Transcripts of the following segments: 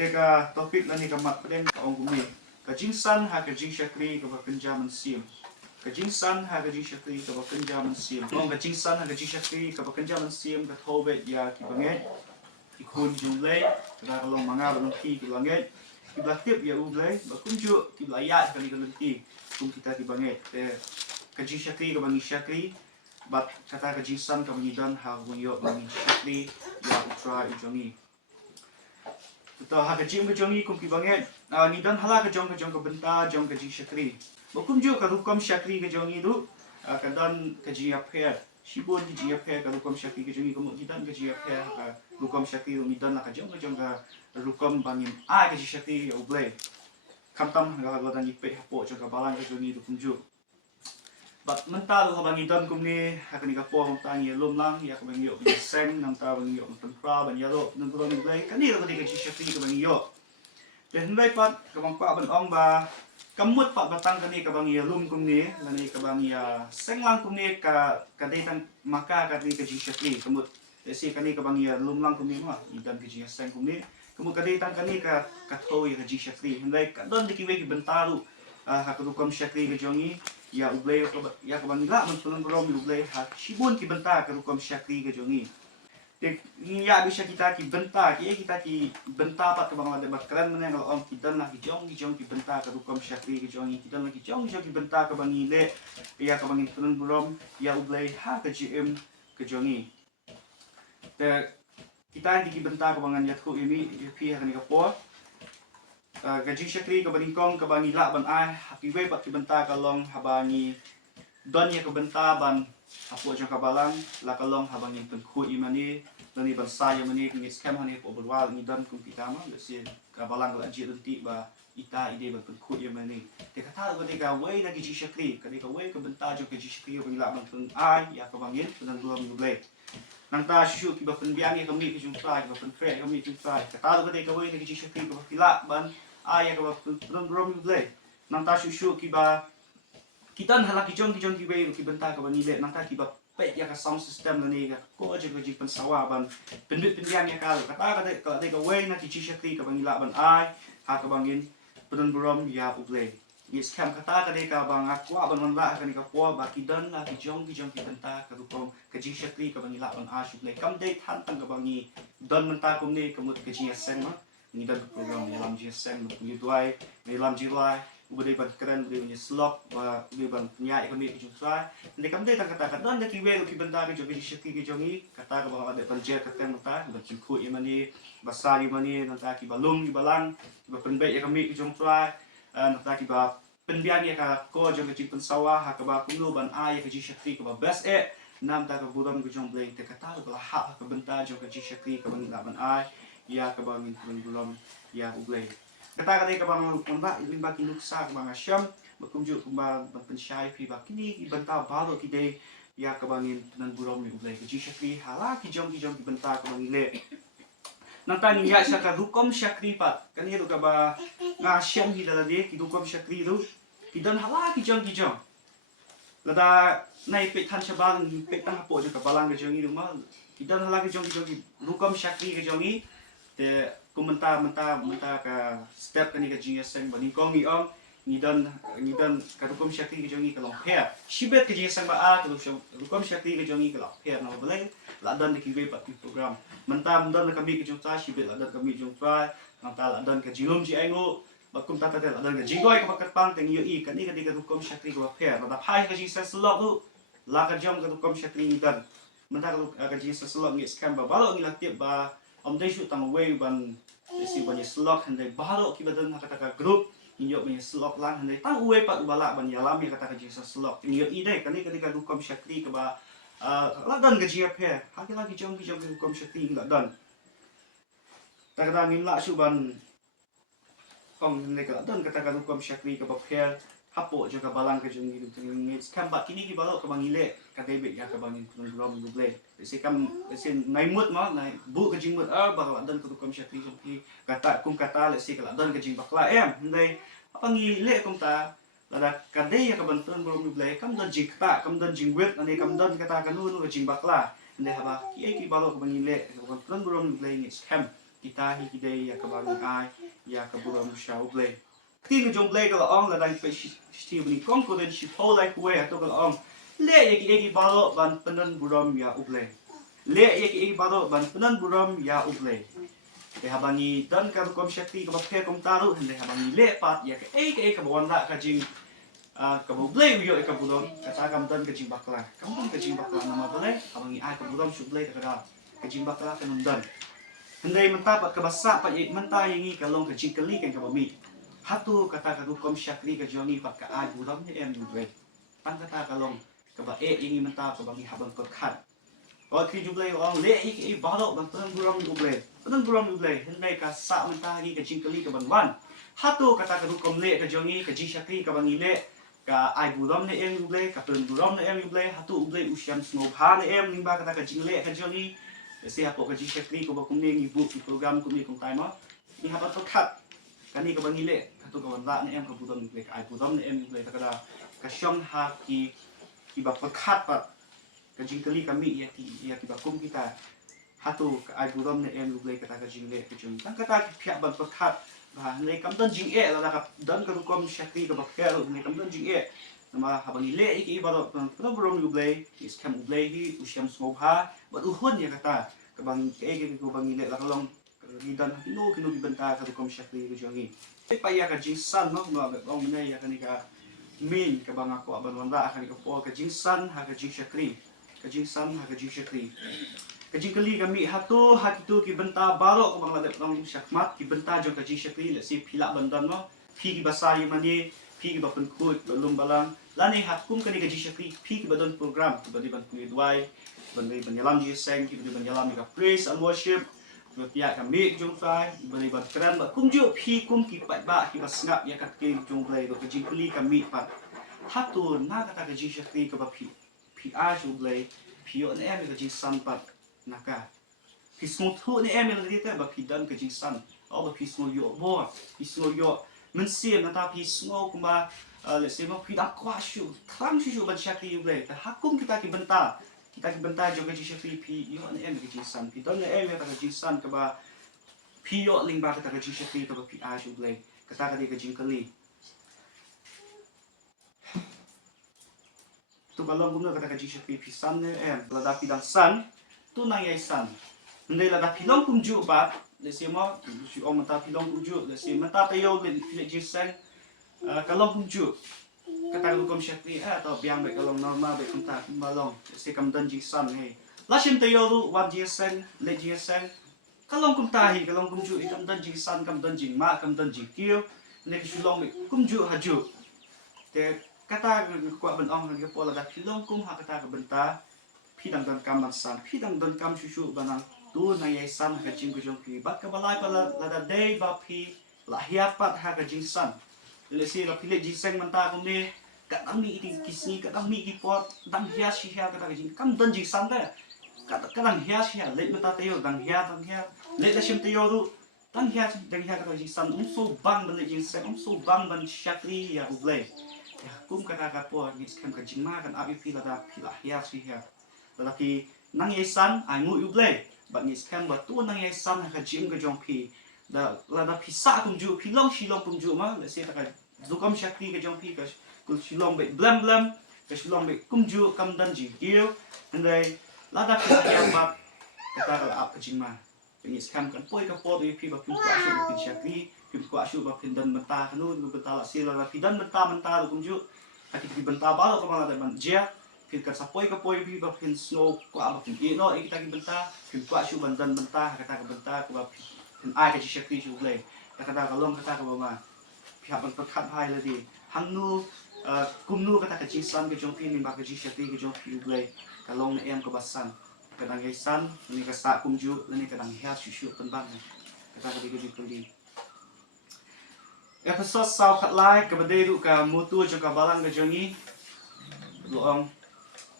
Teka topik lani ka mat peden ka ong gumi. Ka jingsan ha ka jing syakri ka bakenjaman sim. Ka jingsan ha ka jing syakri ka bakenjaman sim. Ong ka jingsan ha ka jing syakri ka bakenjaman sim ka thobet ya ki banget. Ikun jung lay ka long manga balong ki banget. Ki tip ya ublay ba kunju ki layat kali kalenti kum kita ki banget. Ka jing syakri ka bangi syakri bat kata ka jingsan ka bangi dan ha guyo bangi syakri ya utra ijongi. Kita ha kajing ke jongi kum ki banget ni dan hala ke jong ke benta jong ke jing syakri bokum jo ka rukom syakri ke jongi du ka dan ke jing apher shibon ki jing apher ka rukom syakri ke jongi kum ki dan ke jing apher ka rukom syakri mi dan la ka jong ka rukom bangin a ke jing syakri ya ublay kamtam ga dan ipe hapo jong ka balang ke jongi du kum jo bat mental ha bangi dan kum ni ha ni ka po hong tang ye lom lang ya ka bangi yo seng nam ta bangi yo tan pra ban ya ro nang ro ni blai kan ni ro ni ka syakri ka bangi yo den bai pat ka bang pa ban ong ba kamut pat batang kan ni ka bangi lum kum ni la ni ka bangi ya seng lang kum ni ka dei tang maka ka ni ka syakri kamut si kan ni ka bangi lum lang kum ni ma ni dan ka seng kum ni kamut ka dei tang kan ni ka tho ya ka syakri hendai ka don di ki we ki bentaru ha ka rukom syakri ka jongi ya ublay ya ka bangila man tulong rom ublay ha shibun ki benta ka rukom syakri ka jongi tek ya bisa kita ki benta ki benta pat ka bang debat keren men kalau om kita lah ki jong ki benta ka rukom syakri ka jongi kita lah ki jong ki benta ka bangile ya ka bangin tulong rom ya ublay ha ka gm ka jongi te kita di ki benta ka bangan yatku ini pi ha ni ka po gaji syakri ka baningkong ka bangi la ban ai happy way pat ki benta ka long habangi don ya ka benta ban apo jong ka balang la ka long habangi pen khu imani lani ban sa ya mani ni scam hani po bulwal ni don kum kita ma si ka balang la ji ti ba ita ide ban pen khu imani te ka ta ka way na gaji syakri ka way ka benta jong gaji syakri ka bangi la ban pen ai ya ka bangin pen dua minggu blai nang ta shu ki ba pen biang ya kami ki jong trai ka pen fre kami jong trai ka ta ka way na gaji syakri ka pila ban ya ka rom blay nang ta shu ki ba kita hala ki jong ki be ki benta ka bani le nang ta ki ba pe ya ka sound system ni ka ko je ka ji pen sawa ban pendut pendiang ya ka ka ka way na ki syakri ka bani la ban ai ha ka bangin pen rom ya ublay yes kam kata ka bang aku ban man la ka ni ka po ba ki dan la ki jong ki benta ka rukom ka ji syakri ka bani la ban a shu blay kam dei than tang ka bangi dan menta kum ni kamut ka ji sen ma ni dan program ni lam GSM ni duai ni lam jirai ubade ban keren ubade ni slot ba ubade ban nya kami ki jusai ni kam dei tang kata dan ki we ki benda ki jogi syakri ki jongi kata ka ba ada ban jer kata mata ba chimku imani basari mani nanta ki balung ki balang ba penbe ya kami ki jusai nanta ki ba penbiang ya ka ko jogi ki pen sawah ha ka ba kumlu ban ai ki syakri ka ba best nam ta ka buram ki jong blai te kata ka ha ka benta jogi ki syakri ka ban ban ai ya ka bangin belum ya ublay kata ka bang mamba limba kinuksa ka bang asyam bakumju kumba pensyai pi bakini benta balo ki dei ya ka bangin nan burom ni ublay ki syakri hala ki jong ki benta ka bang ile nantani ya sa ka rukom syakri pat kan ye ka ba nga asyam hi dala de ki rukom syakri lu ki dan hala ki jong lada nai pe than chabang pe tang po jo ka balang ka jongi rumah ki dan hala ki jong rukom syakri ka jongi te kumenta ka step kani ka jinga sang bani kong ni ong ni dan ka rukom syakri ka jongi ka long phe shibet ka jinga sang ba a ka rukom syakri ka jongi ka long phe na balai la dan ki we pat program menta dan ka mi ka jong ta shibet la dan ka mi jong tra nang ta la dan ka jilum ji aingo bakum ta la dan ka jigoi ka pakat pang teng yo i ka ni ka rukom syakri ka phe la da phai ka jinga slok lu la ka jong ka rukom syakri ni dan menta ka jinga slok ni scam ba balo ni la tip ba om dei shu tang way ban si ban slok handai baro ki badan kata ka group inyo ban slok lang handai tang way pat bala ban yalam ya kata ka jisa slok inyo i dei kani ka dukom syakri ka ba la dan ka jia phe ha ki lagi jong dukom syakri la dan ta ka min la shu ban ong handai ka dan kata ka dukom syakri ka ba phe hapo jo ka balang ka jong ni kan ba kini ki balo ka bangile ka debit ya ka bangin rom duble si kam si naimut ma nai bu ka jingmut ba dan ka dukom syakri jong ki kata kum kata le si ka dan ka jing bakla ndai apa ngi le kum ta lada ka dei ya ka ban rom duble kam dan jing ta kam dan jing wet ani kam dan kata ka nu ka jing bakla ndai haba ki balo ka bangile ka ban rom duble ni scam kita hi kidei ya kabang ai ya kaburam shau ble ti ke jong ble ka ong la dai pe shi ni kong ko den shi po lai ku ya to ka ong le ye ki balo ban penan buram ya uble le ye ki balo ban penan buram ya uble de habangi dan ka kom shakti ka phe kom taru de habangi le pat ya ka bon la ka jing ka uble yo ka budom ka ta kam dan ka jing bakla kam dan ka jing bakla nama ble habangi ai ka budom shu ble ka jing bakla ka num dan hendai mentah pat kebasa pat mentah yangi kalong ke jingkeli kan ke bami hatu kata ka kom syakri ke joni pat ka ai budam ni em duwe tang kata kalong ke ba yangi mentah ke bami habang ko khat o ki juble ong le i balo ban pen buram duble hendai ka sa mentah gi ke jingkeli ke banwan hatu kata ka kom le ke joni ke jingsyakri ke bangi le ka ai budam ni em duble ka pen buram ni em duble hatu uble usyam snobha ni em nimba kata ka jingle ke joni siapa kerja sekretari ko bakum ni ibu program ko ni kong time ni haba to khat kani ko bangile katu ko wala ni em ko budon ni ai budon ni em ni takada ka syong ha ki ba khat pa ka jingkali kami ya ki bakum kita hatu ka ai budon ni em ni kata ka jingle ka jing tang kata ki phya ban khat ba nei kam dan jing la ka dan ka kom sekretari ko bakka nei kam dan jing nama habang ile iki ibado problem ublay is kam ublay hi usyam smobha bat uhon ya kata kabang ke ko bang ile la kalong ridan kino dibenta ka kom syakri ko jangi pa ya ka jinsan no no bang ne ya kanika min ka bang ako aban wanda ka po ka jinsan ha ka jinsyakri ka jinsan ha ka jinsyakri ka jingkali kami hatu hakitu ki benta baro ko bang ladap lang syakmat ki benta jong ka jinsyakri le si phila bandan no phi ki basai mani phi ki bapen kut belum balang lani hakum kani gaji syakri phi ki badan program ki badi ban kuy duai bani banyalam ji seng ki badi banyalam ka praise and worship ya kami jong sai bani ban kran ba kum ju phi kum ki pat ba ki basngap ya kat ki jong blai do gaji kuli kami pat hatu na kata gaji syakri ka ba phi a ju blai phi on em gaji san pat naka phi smooth hu ni em ni ta ba phi dan gaji san o ba phi smooth yo bo phi smooth yo mensiam na ta phi smooth kuma let's say mau pidak kuasyu, terang susu ban syakri ublay. Hakum kita ki benta juga ji syakri pi yo ne em ki san pi don ne em ta ki san ka ba pi yo ling ba ta ki syakri ka ba pi a ublay. Kata ka di ka jingkeli. Tu balong gumna kata ka ji syakri pi san ne em. Lada pi dang san tu nang yai san. Ndai lada pi long kum ju ba let's say mau si om ta pi long kum ju let's say mata ta yo le ji san kalong kumju kata kom syakri atau biang baik kalong normal baik kunta balong si kam dan jisan he lasim tayo lu wan jisan le jisan kalong kumta hi kalong kumju ikam dan jisan kam dan jing ma kam dan jing kio ne sulong kumju haju te kata kwa ban ong ne pola da pilong kum ha kata ka benta pidang dan kam san pidang dan kam susu banang tu na yai san ha jing ku jong pi bak ka balai pala la da dei ba pi la hiapat ha ka jisan lesi la pile jiseng menta ko me ka ami iti kisni ka ami ki pot dang hia si hia ka ta jing kam dan jing san da ka dang hia si hia le meta tayo dang hia le la sim tayo ru dang hia ka ta jing san so bang ban le jing sen so bang ban syakri ya ublay ya kum ka ka po ni skam ka jing ma kan abi pila da pila hia si hia laki nang ye san ai mu ublay ba ni skam ba tu nang ye san ka jing ka jong pi da la da pisa kum ju pilong silong kum ju ma le se ta ka zukam syakri ke jong pi ka kul silong be blam ka silong be kum ju kam dan ji kiu andai la da pisa ya ba kata ka ap ka jing ma ni skam kan poi ka po pi ba kum kwa shu pi syakri kum kwa shu ba pin dan menta nu benta la se la pi dan menta kum ju ati ki benta ba lo ka ma da ban jia pi ka sa poi pi ba pin snow kwa ba pin no kita ki benta kum kwa shu ban dan menta kata ka benta ko ba ai ka syakri ju blai kata ka long kata ka ba ma pihak ban perkat hai lagi hangnu kumnu kata ka jisan ke jong pi ni ba ka syakri ke jong pi blai ka long ne em ka basan kadang yaisan ni ka sa kumju ni kadang hia susu penbang kata ka di peli episode sau khat lai ka bade ru ka mutu jo ka balang ka jongi loong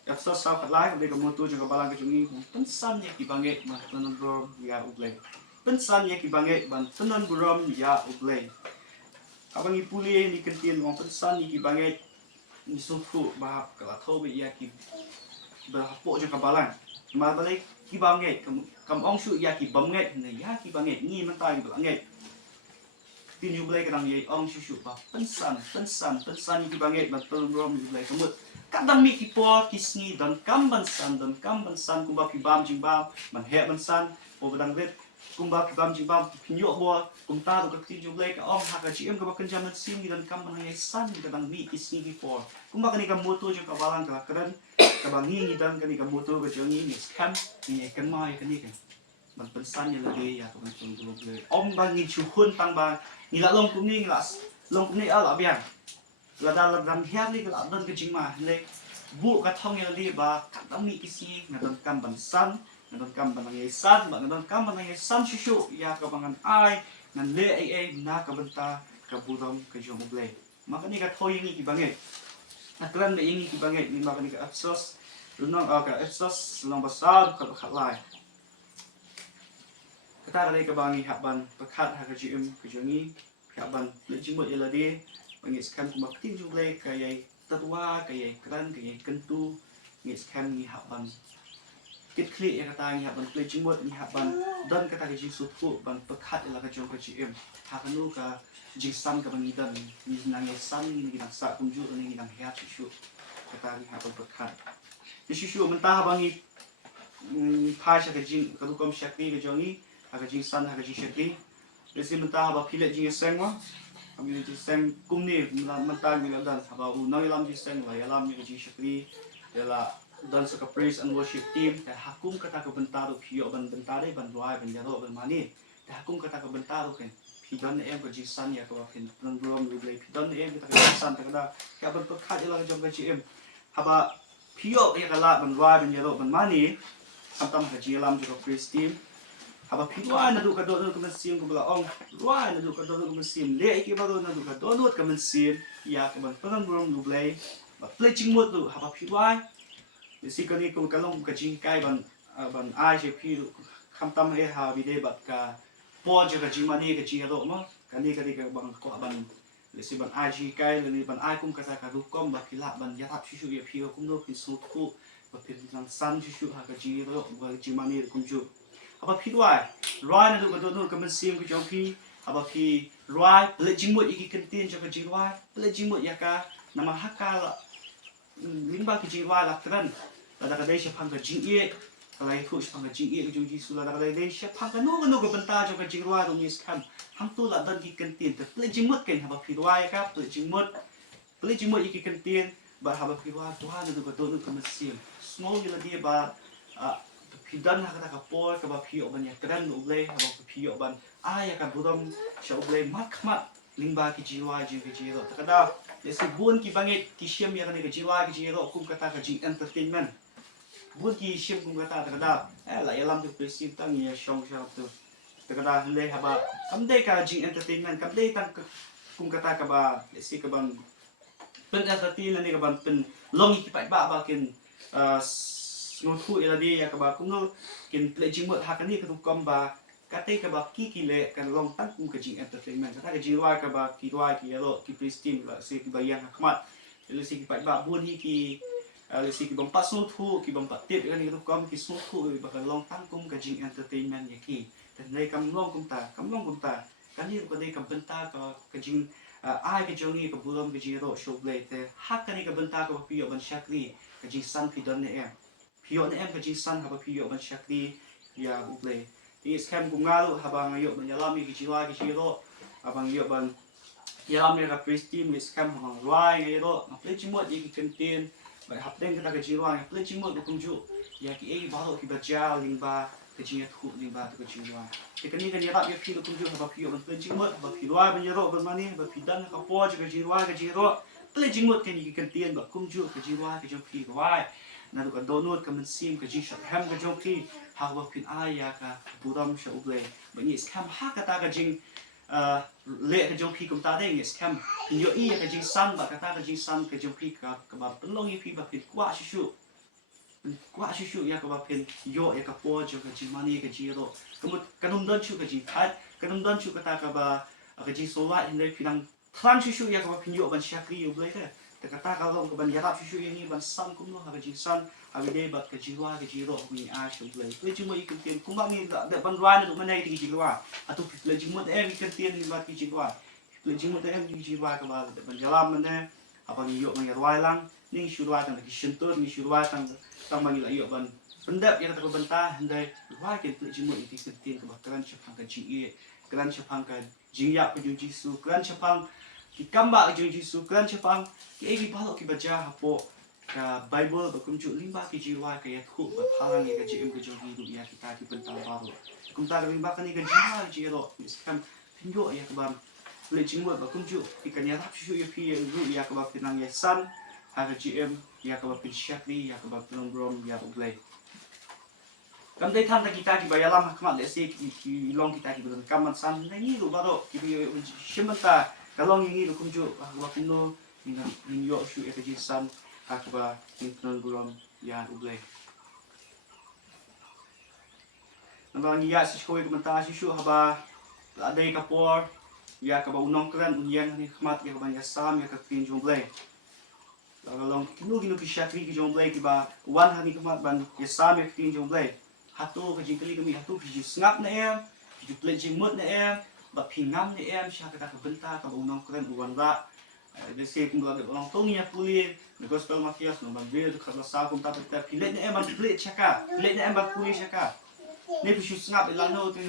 episode sau khat lai ka bade ka mutu jo ka balang ka jongi pensan ye ki banget ma tanan bro ya ublai pensan ye ki banget ban tanan buram ya ublai abang ipuli ni kentin wong pensan ni ki banget ni sufu ba ka thau be ya ki ba po jo ka balang ma balik ki banget kam ong shu ya ki bam ngai ne ya ki bang ngai ni man ta ki bang ngai tin yu blai kadang ye ong shu ba pensan ki bang ngai ban pelum rom yu blai kamut kadang mi ki po ki sngi dan kam ban san kumba pi bam jing bam man he ban san o badang vet kumba pi bam jing bam pi nyo bo kum ta do ka tin yu blai ka ong ha ka chi em ka ba kan jam sim dan kam ban ngai san kadang mi ki sngi ki po kumba kani ka moto jo ka balang ka kadan ka bang ni dan kani ka moto ka jo ni scam ni kan mai kan ni kan ban pensan ya lagi ya ka ban chung du blai om ban ni chu hun tang ba ni la long kum ni la long kum ni ala biang la dam hiam ni ka dan ka jing ma le bu ka thong ya li ba ka dam mi isi na dan kam ban san na dan kam ban ngai san ba na dan kam ban ngai san shu ya ka bangan ai nan le ai na ka ban ta ka bu dom ka jo mu blai maka ni ka thoi ni ki bangai na klan me ni ki bangai ni maka ni ka absos lunong ka absos long basal ka khat lai kata ka ka bangi haban pakhat ha ka jim ka jo ni haban le jimot ya la de bangis kan kuma ting ju blai ka yai tatwa ka yai kran ka yai kentu ngis kan ni haban kit kli ya kata ni haban play jimot ni haban dan kata ka jing supu ban pakhat la ka jong ka jim ha kanu ka jing sam ka bangi dan ni nang ye sam ni nang sa kum ju ni nang hya chu kata ni haban pakhat ni shu mentah bangi pha sha ka jing ka du kom shakti ka jongi ha ka jing san ha ka jing shakti lesi mentah ba phile jing seng wa kami ji seng kum ni mentah mi la dan ba u nang lam ji seng la ya lam ni ka jing shakti ya la dan sa ka praise and worship team ta hakum kata ka bentar phio ban bentar ban roi ban ya ro ban mani ta hakum kata ka bentar kan pidon em ka jing san ya ka ba phin nan rom lu le pidon em ka jing san ta ka ya ban pakhat ya la jong ka ji em haba phio ya ka la ban roi ban ya ro ban mani tam ka ji lam ju ka praise team haba phidwa na du ka do ka man sim ko bla ong roi na du ka do ka man sim le ki ba do na du ka do ka man sim ya ka ban pan rom lu le ba play ching mot du haba phidwa si ka ni ko ka long ka jing kai ban ai je phi kham tam he ha bi de bat ka po je ka jing mani ka ji ro ma ka ni ka bang ko ban le si ban ai ji kai le ni ban ai kum ka sa ka du kom ba ki la ban ya thap shu ye phi kum no phi su thu ba phi nang san shu ha ka ji ro ba ji mani kum ju haba phidwa roi na du ka do ka man sim ka jong phi haba phi roi le jing mo iki kentin je ka ji roi le jing mo ya ka nama hakka la limba ki ji roi la tran la da dai she phang ka jing ye lai thu phang ka jing ye ka jong ji su la da dai she phang ka no ka banta jo ka jing roi dong is kan ham tu la dan ki kentin te le jing mo ken haba phidwa ya ka le jing mo iki kentin ba haba phidwa tuhan na du ka do ka man sim small la dia ba pidan ha ka por ka ba phi oban ya kran uble ha ba phi oban ya ka budom sha uble mat lingba ki jiwa ji ki jiro ta kada le se bun ki banget ki shem ya ka ni ki jiwa ki jiro kum kata ka ji entertainment bun ki shem kum kata ta kada la ya lam tu presim tang ya shong sha tu ta kada le ha ba kam dei ka ji entertainment kam dei tang kum kata ka ba le se ka ban pen entertainment ni ka ban pen long ki ba kin no thu ila dia ka ba kum no kin play jing mot ha ka ni ka tu kom ba ka te ka ba ki le ka long tang kum ka jing entertainment ka ji wa ka ba ki ro ki pristin la se ki ba yang khmat le se ki pa ba bun hi ki le se ki bang pa so thu ki bang pa tip ka ni tu kom ki so thu ba ka long tang kum ka jing entertainment ya ki ta nei kam long kum ta ka ni ka dei kam benta ka jing ai ka jong ni ka bulom ka ji ro show play te ha ka ni ka benta ka pi yo ban shakli ka jing san pi don ne pio na em ka jing san haba pio ban shakti ya uple ti scam kum ngalu haba ngayo ban yalami ki jiwa ki jiro abang yo ban yalami ka pristin mi scam hang roi ngayo na play chimot yi ki kentin ba hapden ka ka jiwa ya play chimot ku kumju ya ki ei ba ki ba ja lingba ka jing thu lingba ka jiwa ti kani ka yara ya phi ku kumju haba pio ban play chimot haba phi roi ban yaro ban mani ba phi dan ka po ka jiwa ka jiro play chimot kan yi kentin ba kumju ka jiwa ka jong phi roi na du ka donut ka man sim ka jing shak ham ka jong ki ha wa phin ya ka budam sha uble ba ni scam ha ka ta ka jing le ka jong ki kum ta de ni scam yo I ka jing san ba ka ta ka jing san ka jong ki ka ba pelong yi phi ba phin kwa shu ya ka ba phin yo ya ka po jo ka jing mani ka ji ro ka num dan chu ka jing khat ka num dan chu ka ta ka ba ka jing so la in le phinang thang shu ya ka ba phin yo ban shakri uble ka kata kalau ke ban yarap susu ini ban san kumno ha jing san ha de bat ke jiwa ke jiro ni a shu play play jing mo ikut tien kumba ni da ban ruan du mana ti jiwa atau play jing mo em ikut tien ni bat ki jiwa play jing mo em ki jiwa ke ba ban jalam mana apa ni yok mang ruai lang ni shu ruai tang ki sentur ni shu ruai tang mang la yok ban pendap yang tak bentah handai ruai ke play jing mo ikut tien ke bakaran chapang ke ji keran chapang ke jingyak ke jisu keran chapang ki kamba ke jisu keran chapang ki egi balok ki baca hapo ka Bible bakum cu limba ki jiwa ka ya thu ba thalang ya ka jim ke jogi du ya kita ki pentang baru kum ta limba ka ni ka jiwa jiro miskam pinjo ya ka bam le jingwa bakum cu ki kan ya rap shu ya pi ru ya ka ba pinang ya san ha ka jim ya ka ba pin syakri ya ka ba pinang brom ya ublai kam dai tham ta kita ki ba yalam hakmat le se ki long kita ki belum kaman san ni ru baro ki bi shimanta kalong ini lu kum cu wa kuno in yo shu e ji san akba intern gulam ya ublay nang ya si shkoi kumanta si shu haba adai kapor ya ka ba unong kran unyan ni khmat ya ba ya sam ya ka tin jomblay lalong kinu ki shakri ki jomblay ki ba wan hani khmat ban ya sam ya tin jomblay hatu ka jingkli kami hatu ki snap na em ki play jingmut na em ba phingam na em sha ka ka benta ka ba unong kran uwan ba desse kum ga orang tongi ya puli gospel mafias no bagbe ka sa kum ta ta pilet ne emang pilet chaka pilet ne emang puli chaka ne pu snap ilano tu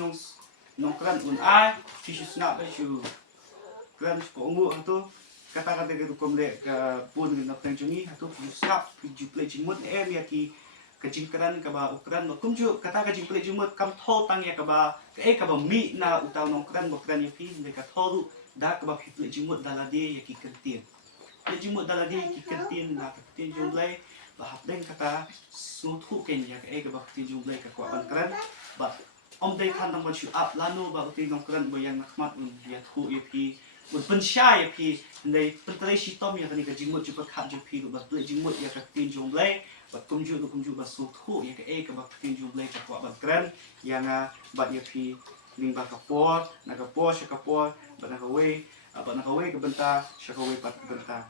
nong kran un ai fi snap ba shu kran ko ngu tu kata-kata ke kum le ka pun na penjuni tu fi snap fi ju pilet jimut em ya ki ka jingkran ka ba ukran no kum ju kata ka jing pilet jimut kam tho tang ya ka ba mi na utaw nong kran bo kran ya fi ne ka thoru da ka ba pilet jimut dalade ya ki kentin jimut dalade ki kentin na kentin jumlai ba hapden kata suthu ken ya ka ba kentin jumlai ka kwa ban kran ba om dai khan tang ba chu up lanu ba kentin nong kran bo yang nakmat un ya thu ya pi un pensya ya pi nei pentre shi tom ya ka jimut ju pa khat ju pi ba pilet jimut ya ka kentin jumlai ba kumju ba suthu ya ka ba kentin jumlai ka kwa ban kran yang ba ya pi ling ba kapor na kapor sya kapor ba na kawe apa na kawe ke benta sya kawe pat benta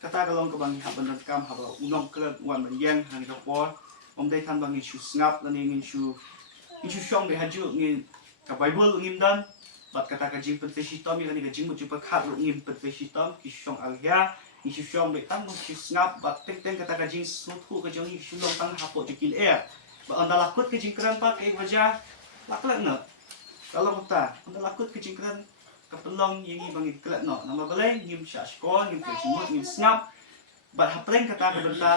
kata kalong ke bang ha ban kam ha ba unong kran wan ban yang han kapor om dai than bang shu snap la ni ngin shu shong be haju ngin ka bible ngim dan bat kata ka jing pen shi tom ni ka jing mu ju pa khat lu ngim pen shi tom ki shong al ya ni shu shong be tang shu snap bat tek tek kata ka jing su thu ka jong ni shu long tang ha po ju kil air ba andala kut ke jing kran pat ke wajah laklan na kalau kita lakut ke jingkran kapelong yang bang iklat no nama balai ngim syashko ngim kecimut ngim snap bat hapreng kata ke benta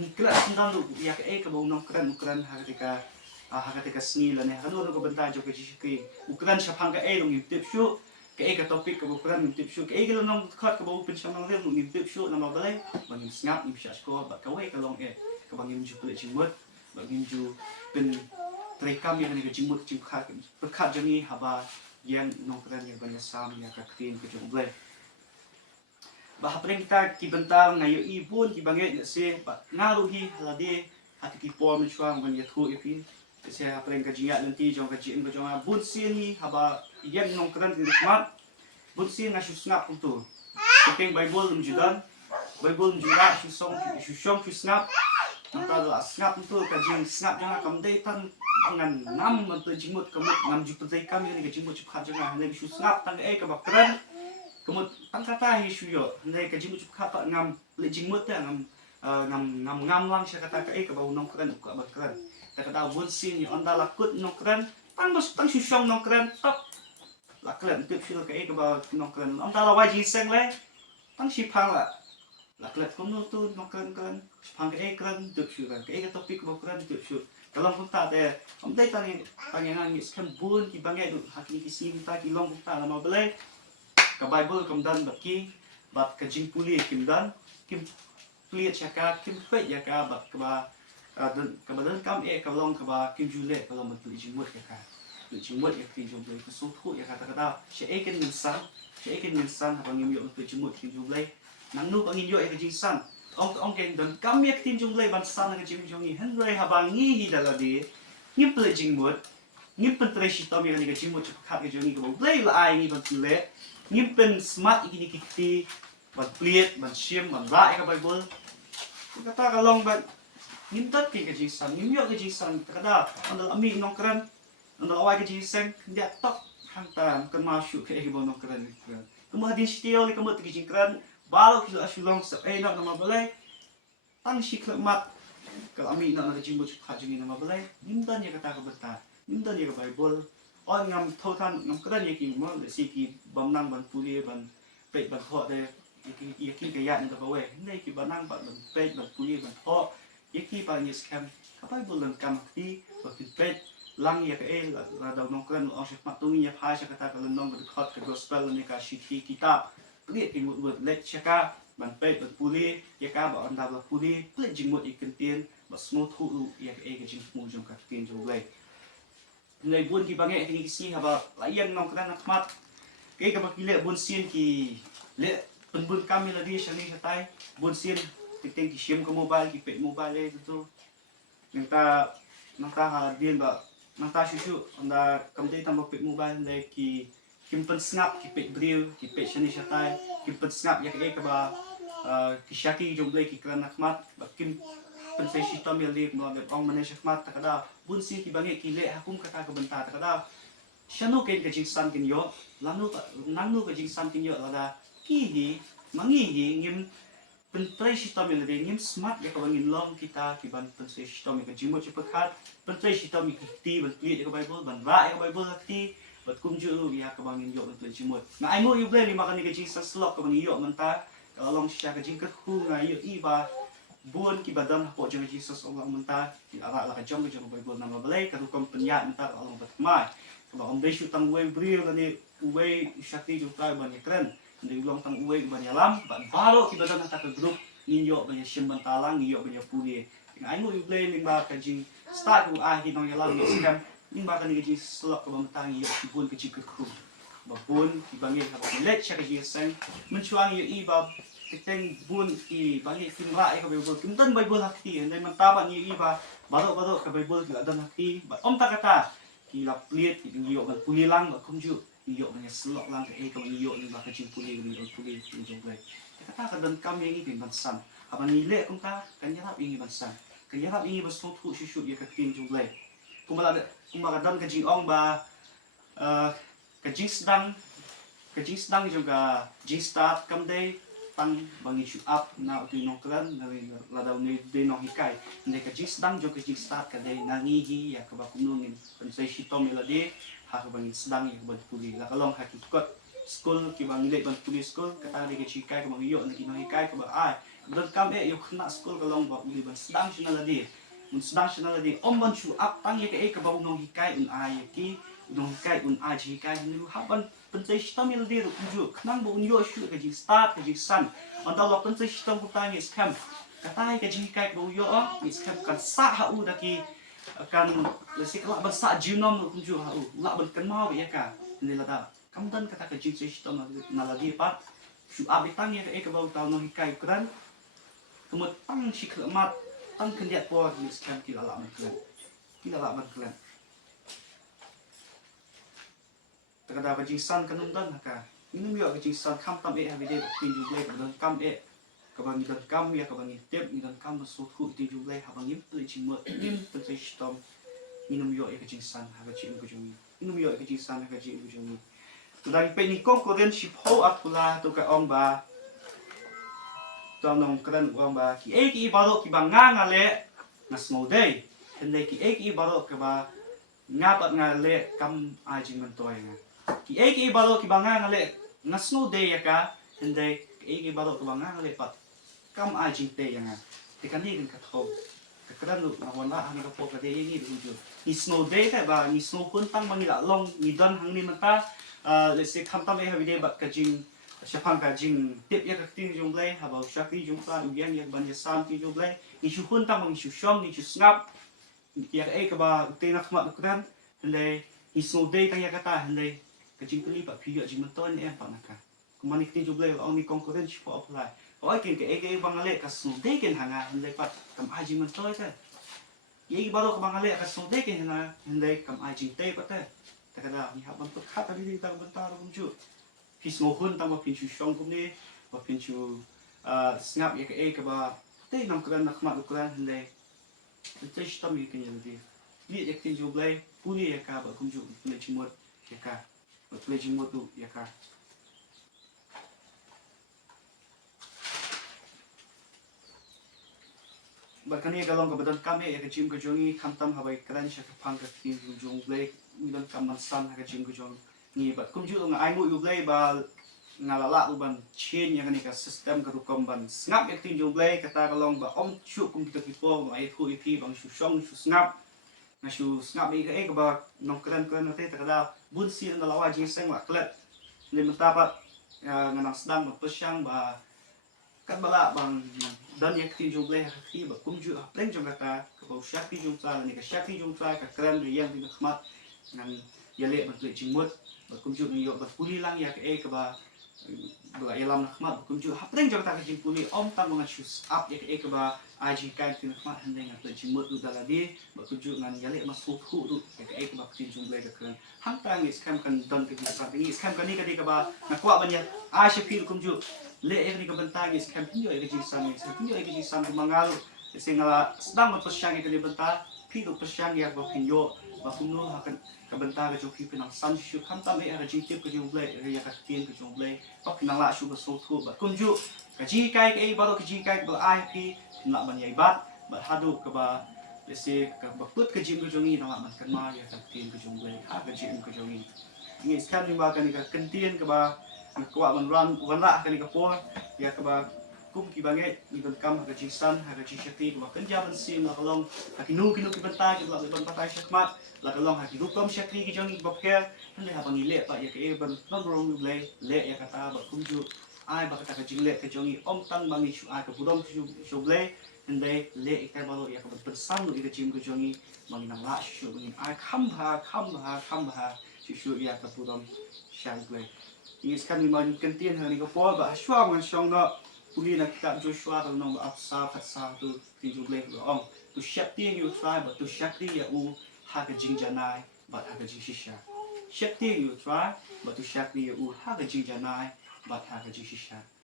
niklat sendang lu ya ke bau nong kran ukran hakatika sni la ne hanu ko benta jo ke jiki ukran syapang ke ngim tip shu ke topik ke ukran ngim tip shu ke lo nong khat ke bau pin syamang le ngim tip shu nama balai bang ngim snap ngim syashko bat kawe kalong ke bang ngim ju kecimut bang ngim ju pin Trekam yang ni jimut jimkhat berkat jangi haba yang nongkran yang banyak sam yang kaktin ke jumble. Bah apreng kita ki bentang ngayo ibun ki banget se ngaruhi halade hati ki por mencuang ban yathu ipi se apreng ka jia nanti jong ka jin ka jong bun sini haba yang nongkran di nikmat bun sin ngasu snap untuk peng bible menjudan bible menjudan su song su snap nongkran snap untuk ka jing snap jangan kamdai tan ngan nam man jimut kamut ngam ju pai kami ni jimut chukhat janga ne shu snap tang ka bakran kamut tang kata hi shu yo ne ka jimut chukhat pa ngam le jimut ta ngam lang sya kata ka ba unong kran ka bakran ta kata bun sin ni onda lakut nong kran tang shu shong nong kran top laklan tip shu ka ba nong kran onda la wai ji seng le tang shi phang la laklat kum no tu nong kran phang ka kran tip shu ka topik bakran tip shu kalau kita ada, om dai tani ngan ni skan bun ki bangai du hakni ki sim ta ki long kita nama belai ka bible kam dan baki bat ka jing puli kim dan kim puli chaka kim pe ya ka bat ka ba ka ba dan kam ka long ka ba kim jule ka long bat jing mut ka jing mut ya ki jung ka so thu ya kata kata she eken min san ha bang yo ka jing mut ki jule nang nu bang yo ka jing san ông keng dan kami ak tin jung lay ban san nga jing jong ni henry habangi hi daladi ngim ple jing mut ngim pen treshi to mi nga jing mut khat ga jong ni ko lay la ai ni ban le ngim pen smart ikini kiti ban pliet ban siam ban ra ka Bible kata kalong ban nimtat ki ka jisan nimyo ka jisan kada andal ami nong kran andal awai ka jiseng dia tok hantam kan masuk ke ibu nong kran kran kemudian setiap ni kemut ki jingkran baru kita asulong sa nak nama balai tang si mat kalau ami nak nak jimbo cakap jengi nama balai nimdan ya kata ka beta nimdan ya ka Bible on ngam thotan ngam kran ya ki mo le si ki bam nang ban puli ban pe ban tho de ya ki ka ya ni ka we nei ki ban nang ban pe ban puli ban tho ya ki ba ni scam ka Bible lan kam ti ba ki pe lang ya ka la daw nong kran o shek matung ya pha shek kata ka nong ba thot ka gospel ni ka shi kitab lihat ki mut let shaka ban pe ban puli ya ka ba anda ba puli ple jing mut ikan tien ba smooth hu ya ka ka jing mu jong ka tin jo le nei bun ki bange ki si ha ba layan nong kran mat ke ka ba ki le bun sin ki le bun kami la di shani tai bun sin ting ki sim ka mobile ki pe mobile le tu nang ta ha dien ba nang ta shu anda kam te tam ba pe mobile le ki kimpen snap ki pe bril ki pe shani shatai kimpen snap ya ka ba ki shaki jong le ki kran mat ba kim pen se shi tam ya le no le ong mane shakmat ta kada bun sin ki bange ki le hakum kata ka benta ta kada shanu ken ka jing san kin yo lanu ka nanu ka jing san kin yo lada ki hi mangi hi ngim pen tre shi tam ya le ngim smart ya ka bangin long kita ki ban pen se shi tam ka jing mo chi pakhat pen tre shi tam ki ti ban pi ka Bible ban ra ka Bible ti bat kum ju ya ka bangin yo ban chi mo na ai mo yu ble ni makani ka jing san slok ka bangin yo man ta ka long sha ka jing ka khu nga yo i ba buon ki badam po jong Jesus Allah menta ki ara la ka jong ka jong Bible nama balai ka kom penyat menta Allah bat mai ka om besu tang we bril ni we shakti jong tai ban kren ni long tang we ban lam ban balo ki badam ta ka grup ninyo ban sim ban talang ninyo ban puli ai mo yu play ning ba ka jing start ku a ki nong yalam ni scam ning ba ka ni ji slok ka ban tang yo ki buon ka ji ka khu ba buon ki bangi ka ba let cha ka ji sang menchuang yo i ba kiteng bun ki bangi kim ra ka Bible kim tan Bible hakti and then mantaba ni iba baro ka Bible ki adan hakti ba om ta kata ki la pliet ki ngiyo ban puli lang ba kumju ngiyo ban slok lang ka ka ngiyo ni ba ka jing puli ni puli ni jong bai kata ka dan kam yang ni ban san aban ni le kum ta kan ya ingi ban san kan ya ingi ba so thu shu ya ka tin jong bai kumala dan ka jing ong ba ka jing sedang juga jing start kam day tang bangi shoot up na uti nong klan na la daw ni de nong hikai hindi ka jis dang jo ka jis start ka de nangihi ya ka ba kunungin pansay shitom ila de ha ka bangi sedang ya ka ba puli la kalong ha kikot school ki bangi le ban puli school ka ta de ka chikai ka bangi yo na ki nong hikai ka ba ai dan kam yo khna school kalong ba uli ban sedang sina la de un sedang sina la de om ban shoot up tang ya ka ba nong hikai un ai ki nong hikai un aji hikai ni ha ban pensai sistem yang dia rujuk kenang bu unyo shu ke jing start ke jing san anda lo pensai sistem ku tanya scam kata ke jing kai bu yo ni scam kan sa ha u daki akan lesi kelak besar genom unyo ha u la ben kan mau ya ka ni la da kam dan kata ke jing sistem na la dia pat shu abi tang ya ke bau tau no kai kran kemut tang si kelamat tang kendiat po ni scam kila la man klan kada ka jing san kanum dan ka minum yo ka jing san kam tam e ha bide tin ju ble ka dan kam e ka bang dan kam ya ka bang tep ni dan kam so thu tin ju ble ha bang yim ple jing mo nim ple sai stom minum yo ka jing san ha ka jing ko jung minum yo ka jing san ha ka jing ko jung tu dai pe ni kong ko den si pho at pula tu ka ong ba tu nong kran ong ba ki e ki ba ro ki ba nga nga le na small day and they ki e ki ba ro ka ba nga pat nga le kam a jing man toy nga ki eki balo ki banga ngale ngasno de ya ka hindi eki balo ki banga ngale pat kam a jing te ya nga te kani din ka tho ka kran lu na wala ani ka po ka de ni du ju ni snow day ta ba ni snow kun tang mangila long ni dan hang ni mata let's say kam tam e ha video bat ka jing shapang ka jing tip ya ka ting jong blai ha ba shakri jong sa u yan ya ban ya sam ki jong blai ni shu kun tang mang shu shong ni shu snap ya ka ba te na khmat kran hindi ni snow day tang ya kata hindi kajing kali pak piyo jing menton ni apa naka kumani kini jublai on ni konkuren sipo apply oi kin ke ege bangale ka sunde ken hanga hindai pat kam aji menton ta ye baro ka bangale ka sunde ken hanga hindai kam aji te pat ta kada ni ha ban pat khat ali ta bentar unju his mohun tama pin shong kum ni ba pinchu snap ya ke ke ba te nam kran nak ma kran hande te stam ya ke yeldi li ek tin ju blai puli ya ka ba kum ju le chimot ya ka ba le chimot tu ya ka Bakani galong kabadan kami ya kecim kejongi kantam habai kran syak pang ke tin jung blai midan kaman san ha kecim kejong ni bat kum ju nga ai mu yu blai ba ngalala uban chen yang ni ka sistem ka rukom ban snap ek tin jung blai kata galong ba om chu kum kita kipo ai thu iti bang su shong su snap na su snap i ka ba nong kran kran te ta da bun si na lawa jing seng wa klet ni mata ba nganang sedang pesyang ba kan bala bang dan yak tin jung blai khi ba kum ju pleng jong kata ka ba syak tin jung sa ni ka syak tin jung sa ka kran ri yang tin khmat nan yale ba tle jingmut ba kum ju ni yo ba puli lang yak ka ba ba yalam na khmat ba kum ju pleng jong ta ka jing puli om tang bang shoes up yak ka ba aji kan tin khmat hande ngat tle jingmut du daladi ba kum ju ngan yale ma su thu du yak ba tin jung blai ka kran hang tang is kam kan dan ka di sa ni is kam kan ni ka ba na kwa ban ya a she feel kum ju le ek ni ka bantang is kam pinyo ek ji san is pinyo ek ji san mangal singala sedang berpesyang ek di banta pi do pesyang ya ba pinyo ba kuno hakan ka banta ka jo pi pinang san shu kam tam ek ji tip ka jo blai ya ka tien ka jo blai ba pinang la shu ba so thu ba kun ju ka ji kai ke ba do ka ji kai ba ai pi pinang ban yai bat ba hadu ka ba lese ka ba put ka jim ka jo ni na man kan ma ya ka tien ka jo blai ha ka jim ka jo ni ni skam ni ba ka ni ka kentien ka ba kuat menran warna kali kapor ya kaba kum ki bangai ni ban kam ha ji san ha ji shakti ba kanja ban sim la kalong ha kinu ki banta ki la ban patai shakmat la kalong ha ki rukom shakti ki jong ba kher hande ha bangi le pa ya ke ban non rong le le ya kata ba kum ju ai ba kata ka jing le ke jong om tang bangi chu ai ka budom chu ble hande le ka ba lo ya ka ban san lo ka jing ka jong bangi nang la chu bangi ai kham ha chu ya ka budom shang ble ini sekarang ni maju kentian hari kapal bah shua dengan shong na puli nak kita Joshua kalau nong apsa fatsa tu tinju blek ong tu syak tiang you try but tu syak ti ya u ha ka jing janai but ha ka jing shisha syak tiang you try but tu syak ti ya u ha ka jing janai but ha ka jing shisha